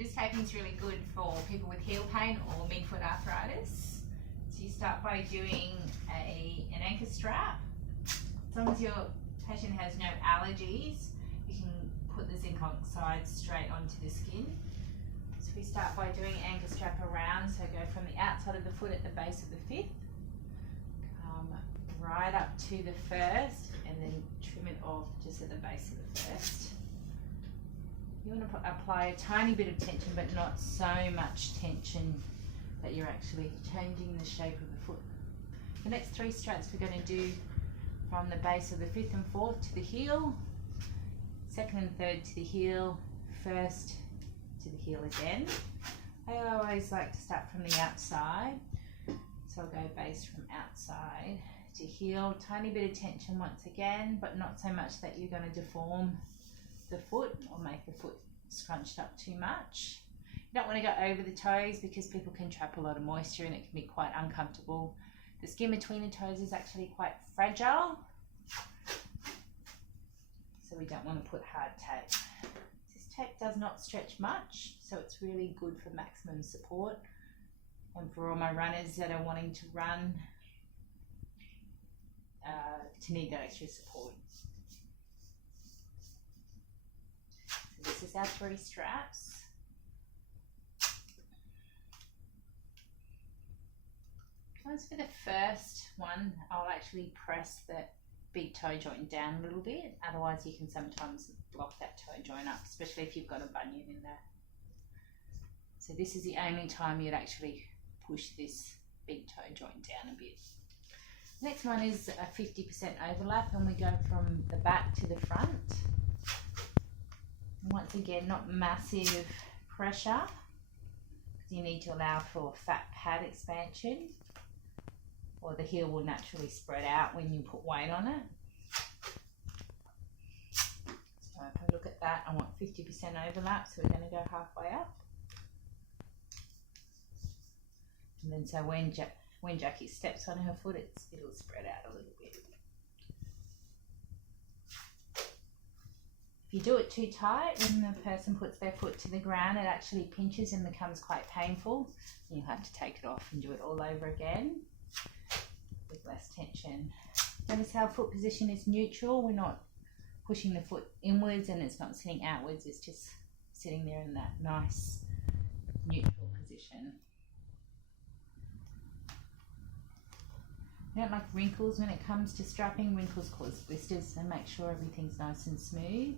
This taping is really good for people with heel pain or midfoot arthritis. So you start by doing an anchor strap. As long as your patient has no allergies, you can put the zinc oxide straight onto the skin. So we start by doing anchor strap around, so go from the outside of the foot at the base of the fifth, come right up to the first, and then trim it off just at the base of the first. You want to apply a tiny bit of tension, but not so much tension that you're actually changing the shape of the foot. The next 3 straps we're going to do from the base of the fifth and fourth to the heel, second and third to the heel, first to the heel again. I always like to start from the outside, so I'll go base from outside to heel. Tiny bit of tension once again, but not so much that you're going to deform the foot or make the foot scrunched up too much. You don't want to go over the toes because people can trap a lot of moisture and it can be quite uncomfortable. The skin between the toes is actually quite fragile, so we don't want to put hard tape. This tape does not stretch much, so it's really good for maximum support, and for all my runners that are wanting to run to need that extra support. This is our 3 straps. As for the first one, I'll actually press the big toe joint down a little bit, otherwise you can sometimes block that toe joint up, especially if you've got a bunion in there. So this is the only time you'd actually push this big toe joint down a bit. Next one is a 50% overlap, and we go from the back to the front. Once again, not massive pressure, because you need to allow for fat pad expansion, or the heel will naturally spread out when you put weight on it. So if I look at that, I want 50% overlap, so we're going to go halfway up. And then so when Jackie steps on her foot, it'll spread out a little bit. If you do it too tight, when the person puts their foot to the ground, it actually pinches and becomes quite painful. You have to take it off and do it all over again with less tension. Notice how foot position is neutral. We're not pushing the foot inwards and it's not sitting outwards. It's just sitting there in that nice neutral position. I don't like wrinkles when it comes to strapping. Wrinkles cause blisters, so make sure everything's nice and smooth.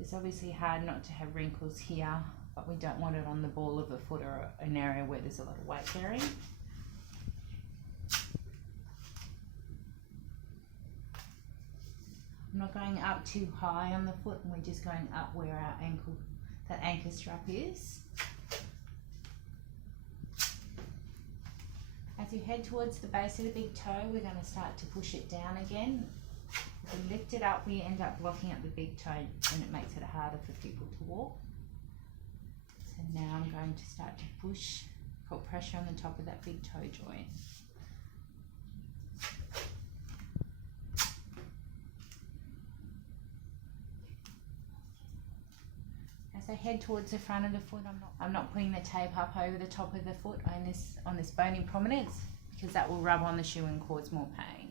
It's obviously hard not to have wrinkles here, but we don't want it on the ball of the foot or an area where there's a lot of weight bearing. I'm not going up too high on the foot, and we're just going up where our ankle, that anchor strap is. As you head towards the base of the big toe, we're going to start to push it down again. If we lift it up, we end up blocking up the big toe and it makes it harder for people to walk. So now I'm going to start to push, put pressure on the top of that big toe joint. As I head towards the front of the foot, I'm not putting the tape up over the top of the foot on this bony prominence, because that will rub on the shoe and cause more pain.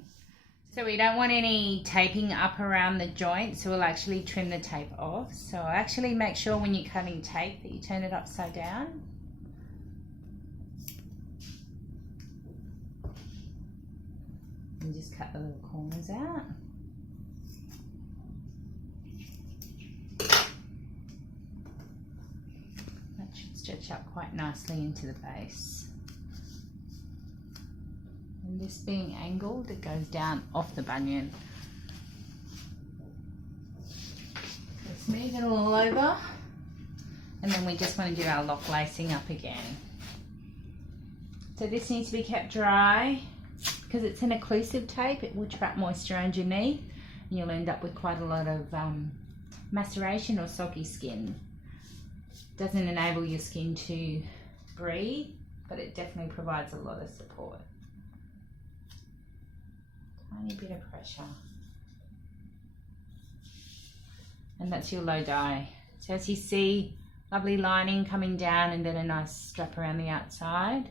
So we don't want any taping up around the joint, so we'll actually trim the tape off. So actually make sure when you're cutting tape that you turn it upside down. And just cut the little corners out. That should stretch up quite nicely into the base. And this being angled, it goes down off the bunion. So smooth it all over, and then we just want to do our lock lacing up again. So this needs to be kept dry because it's an occlusive tape. It will trap moisture underneath, and you'll end up with quite a lot of maceration or soggy skin. Doesn't enable your skin to breathe, but it definitely provides a lot of support. Tiny bit of pressure. And that's your low dye. So as you see, Lovely lining coming down and then a nice strap around the outside.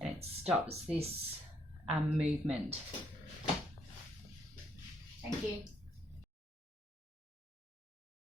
And it stops this movement. Thank you.